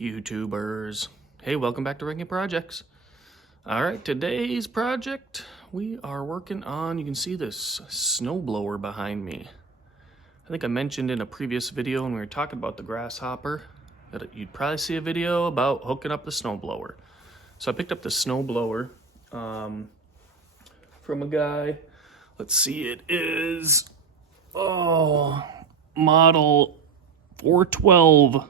YouTubers. Hey, welcome back to Ranking Projects. All right, today's project, we are working on, you can see this snowblower behind me. I think I mentioned in a previous video when we were talking about the Grasshopper that you'd probably see a video about hooking up the snowblower. So I picked up the snowblower from a guy. Let's see, it is, model 412.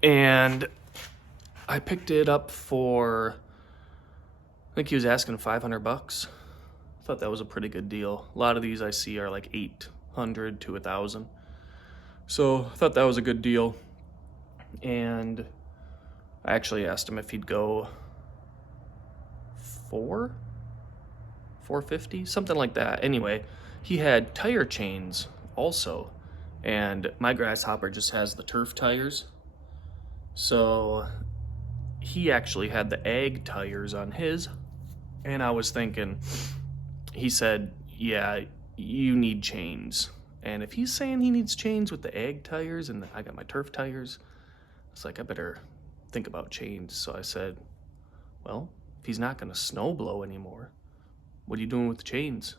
And I picked it up for, I think he was asking 500 bucks. I thought that was a pretty good deal. A lot of these I see are like 800 to 1,000. So I thought that was a good deal. And I actually asked him if he'd go 450, something like that. Anyway, he had tire chains also. And my Grasshopper just has the turf tires. So he actually had the ag tires on his, and I was thinking, he said, yeah, you need chains. And if he's saying he needs chains with the ag tires and I got my turf tires, it's like, I better think about chains. So I said, well, if he's not going to snow blow anymore, what are you doing with the chains?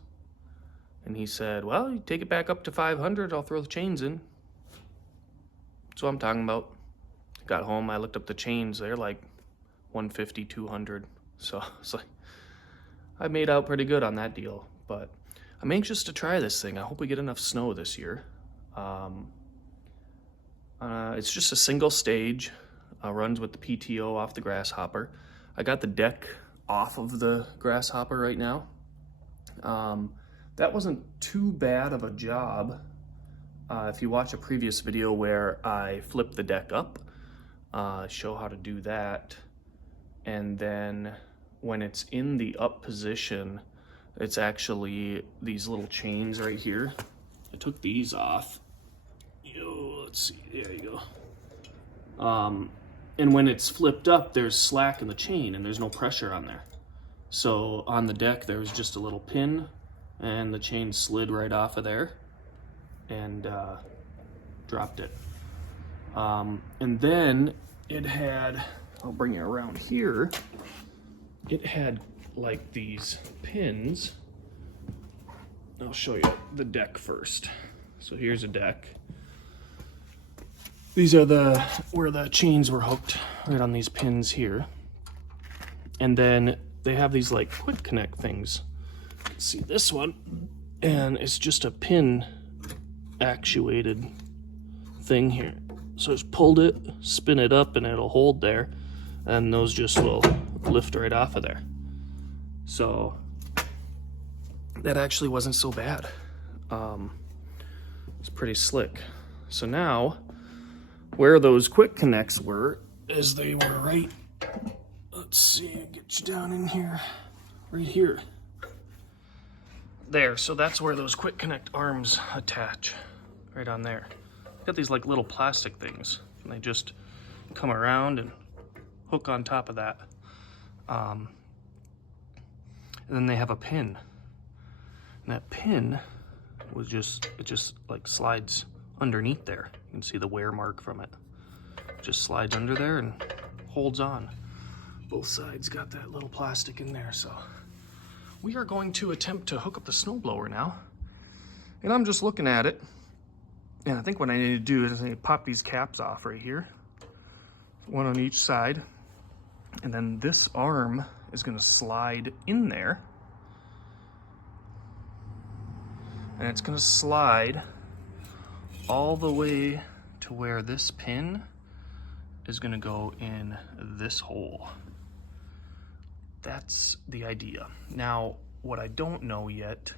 And he said, well, you take it back up to 500, I'll throw the chains in. That's what I'm talking about. Got home, I looked up the chains, they're like 150, 200. So it's like, I made out pretty good on that deal, but I'm anxious to try this thing. I hope we get enough snow this year. It's just a single stage, runs with the PTO off the Grasshopper. I got the deck off of the Grasshopper right now. That wasn't too bad of a job. If you watch a previous video where I flipped the deck up, show how to do that, and then when it's in the up position, it's actually these little chains right here. I took these off. Let's see, there you go. And when it's flipped up, there's slack in the chain and there's no pressure on there. So on the deck, there was just a little pin and the chain slid right off of there and dropped it. And then it had, I'll bring it around here, it had like these pins. I'll show you the deck first. So here's a deck. These are where the chains were hooked, right on these pins here. And then they have these like quick connect things. You can see this one, and it's just a pin actuated thing here. So just pulled it, spin it up, and it'll hold there, and those just will lift right off of there. So that actually wasn't so bad. It's pretty slick. So now, where those quick connects were, is they were right, let's see, get you down in here, right here. There, so that's where those quick connect arms attach, right on there. Got these like little plastic things, and they just come around and hook on top of that. And then they have a pin. And that pin was it just like slides underneath there. You can see the wear mark from it. It just slides under there and holds on. Both sides got that little plastic in there. So we are going to attempt to hook up the snowblower now. And I'm just looking at it. And I think what I need to do is I need to pop these caps off right here. One on each side. And then this arm is going to slide in there. And it's going to slide all the way to where this pin is going to go in this hole. That's the idea. Now, what I don't know yet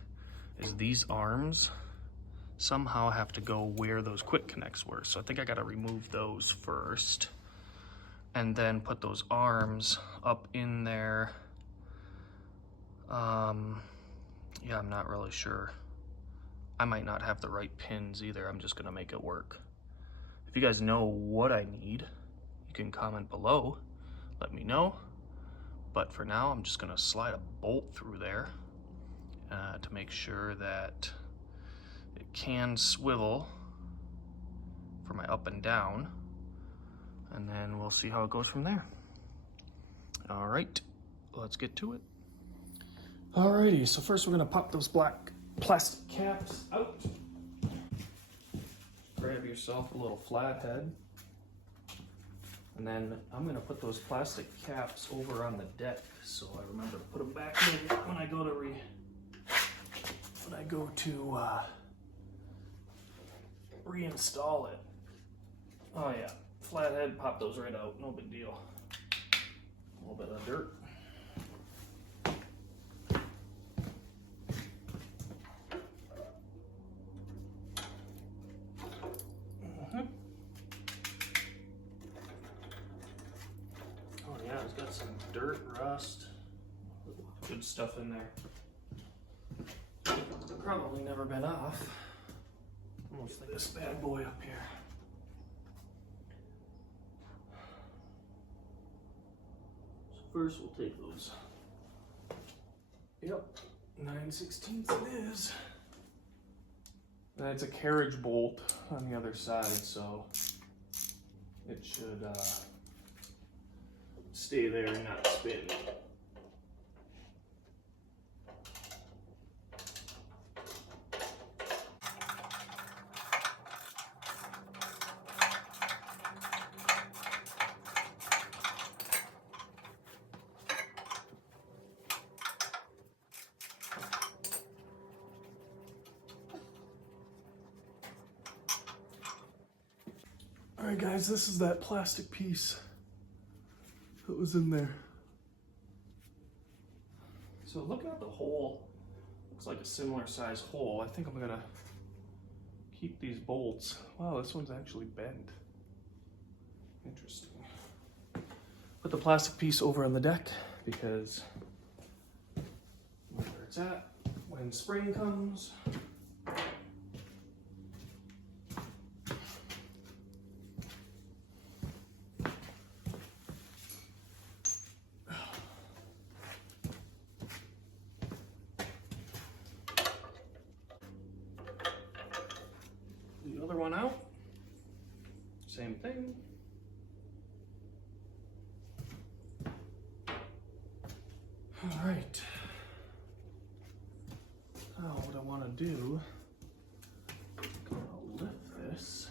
is these arms somehow have to go where those quick connects were. So I think I got to remove those first and then put those arms up in there. Yeah, I'm not really sure. I might not have the right pins either. I'm just gonna make it work. If you guys know what I need, you can comment below, let me know. But for now, I'm just gonna slide a bolt through there to make sure that it can swivel for my up and down, and then we'll see how it goes from there. All right, let's get to it. Alrighty, so first we're gonna pop those black plastic caps out. Grab yourself a little flathead. And then I'm gonna put those plastic caps over on the deck, so I remember to put them back in when I go to reinstall it. Oh yeah, flathead, pop those right out, no big deal. A little bit of dirt. Oh yeah, it's got some dirt, rust, good stuff in there. Probably never been off. Almost like this bad boy up here. So first we'll take those. Yep, 9/16 it is. And it's a carriage bolt on the other side, so it should stay there and not spin. All right, guys, this is that plastic piece that was in there. So looking at the hole, looks like a similar size hole. I think I'm gonna keep these bolts. Wow, this one's actually bent. Interesting. Put the plastic piece over on the deck because where it's at when spring comes. The other one out, same thing. All right, now what I want to do, I'm gonna lift this.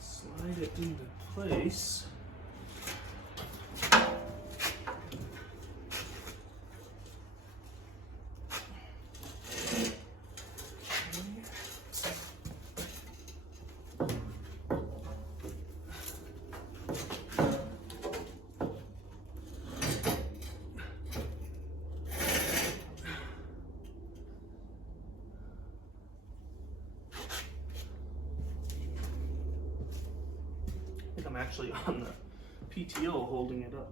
Slide it into place. I'm actually on the PTO holding it up.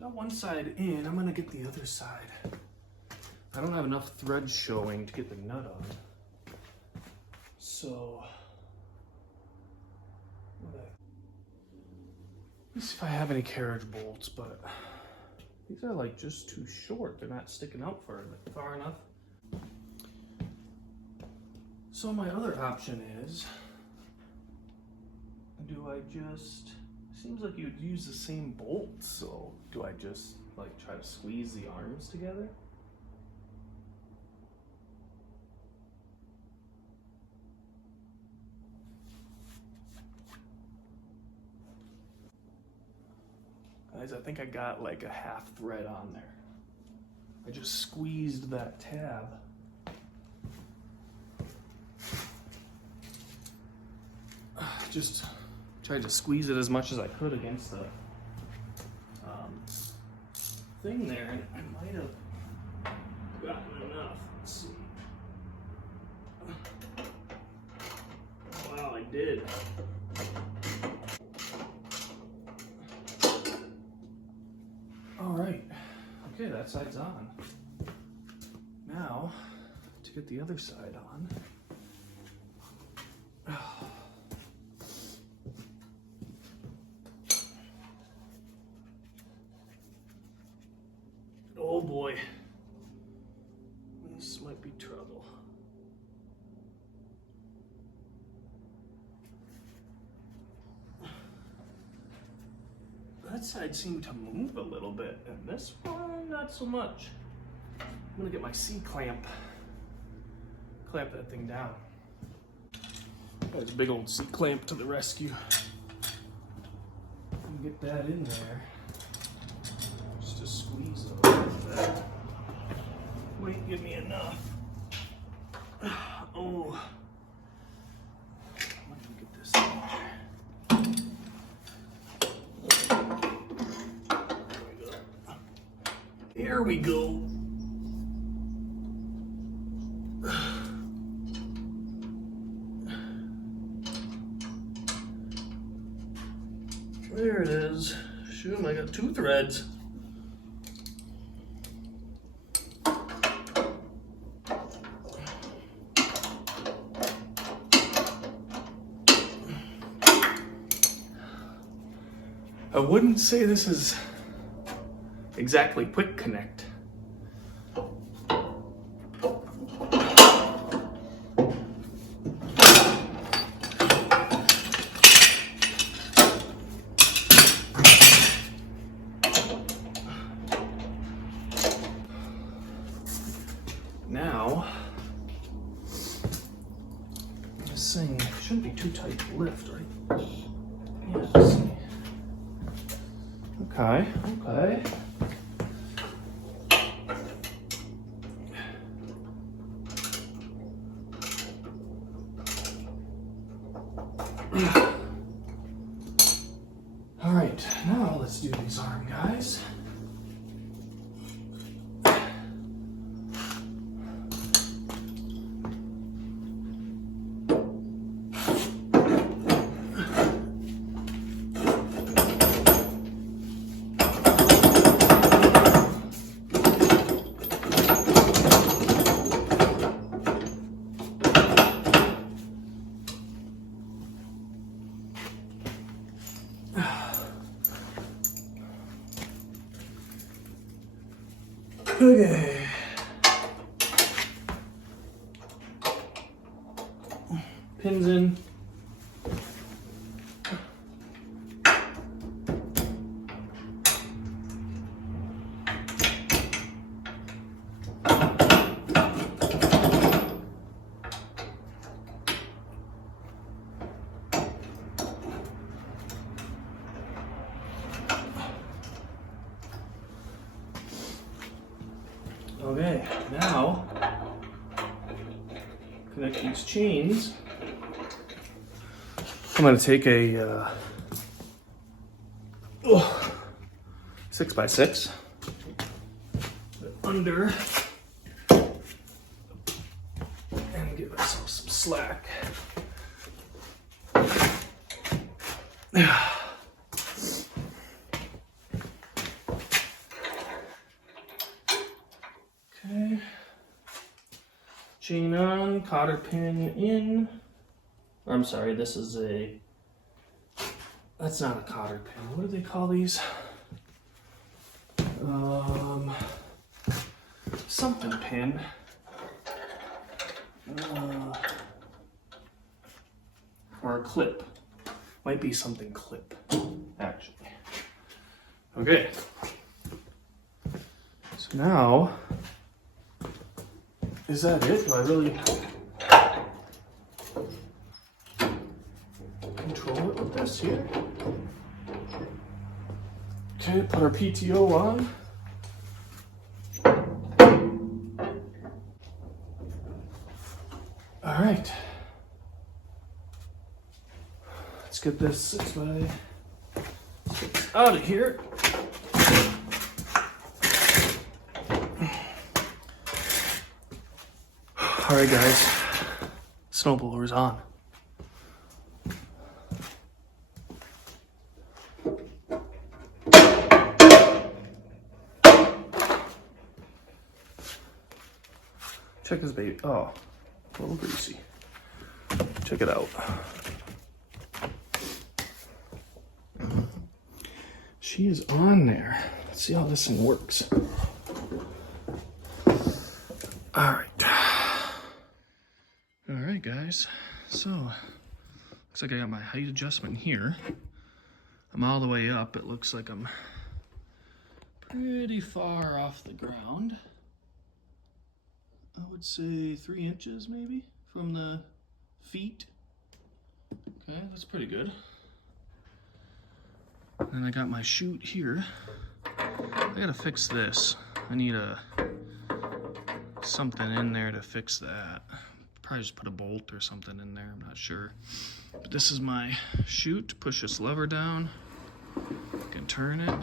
Got one side in, I'm gonna get the other side. I don't have enough thread showing to get the nut on. So, let's see if I have any carriage bolts, but these are like just too short. They're not sticking out far enough. So my other option is, do I just, seems like you'd use the same bolts, so do I just like try to squeeze the arms together? Guys, I think I got like a half thread on there. I just squeezed that tab. Just tried to squeeze it as much as I could against the thing there, and I might have gotten enough. Let's see. Wow, I did. All right. Okay, that side's on. Now, to get the other side on. Oh boy, this might be trouble. That side seemed to move a little bit, and this one, not so much. I'm gonna get my C-clamp, clamp that thing down. There's a big old C-clamp to the rescue. And get that in there. Just to squeeze it a little bit. Might give me enough. Oh. Let me get this in there. Here we go. There it is. Shoot, I got 2 threads. I wouldn't say this is exactly quick connect. Now, this thing shouldn't be too tight to lift, right? Yeah, let's see. Okay, okay. All right, now let's do these arm guys. Okay. Pins in. Okay, now connect these chains. I'm going to take a 6x6 under and give myself some slack. Okay, chain on, cotter pin in. I'm sorry, this is that's not a cotter pin. What do they call these? Something pin. Or a clip. Might be something clip, actually. Okay. So now, is that it? Do I really control it with this here? Okay, put our PTO on. All right. Let's get this 6x out of here. All right, guys. Snowblower's on. Check this baby. Oh, a little greasy. Check it out. She is on there. Let's see how this thing works. All right. All right, guys. So, looks like I got my height adjustment here. I'm all the way up. It looks like I'm pretty far off the ground. I would say 3 inches maybe from the feet. Okay, that's pretty good. And I got my chute here. I gotta fix this. I need something in there to fix that. Probably just put a bolt or something in there, I'm not sure. But this is my chute. Push this lever down. I can turn it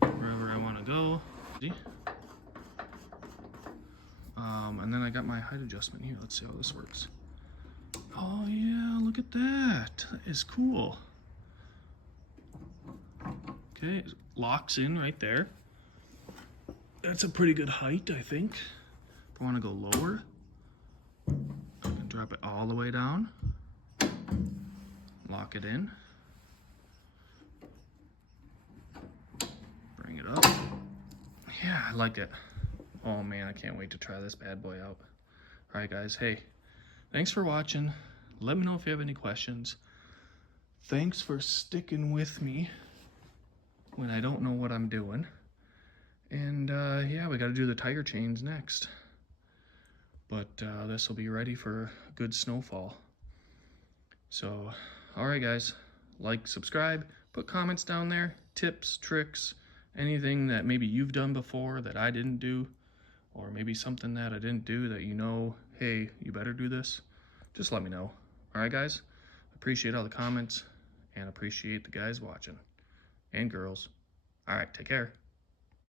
wherever I want to go. See? And then I got my height adjustment here. Let's see how this works. Oh yeah, look at that. That is cool. Okay, it locks in right there. That's a pretty good height, I think. If I want to go lower, I can drop it all the way down. Lock it in. Bring it up. Yeah, I like it. Oh man, I can't wait to try this bad boy out. All right, guys. Hey, thanks for watching. Let me know if you have any questions. Thanks for sticking with me when I don't know what I'm doing. And yeah, we got to do the tire chains next. But this will be ready for a good snowfall. So, all right, guys. Like, subscribe, put comments down there, tips, tricks, anything that maybe you've done before that I didn't do, or maybe something that I didn't do that you know, hey, you better do this. Just let me know. All right, guys? Appreciate all the comments and appreciate the guys watching and girls. All right, take care.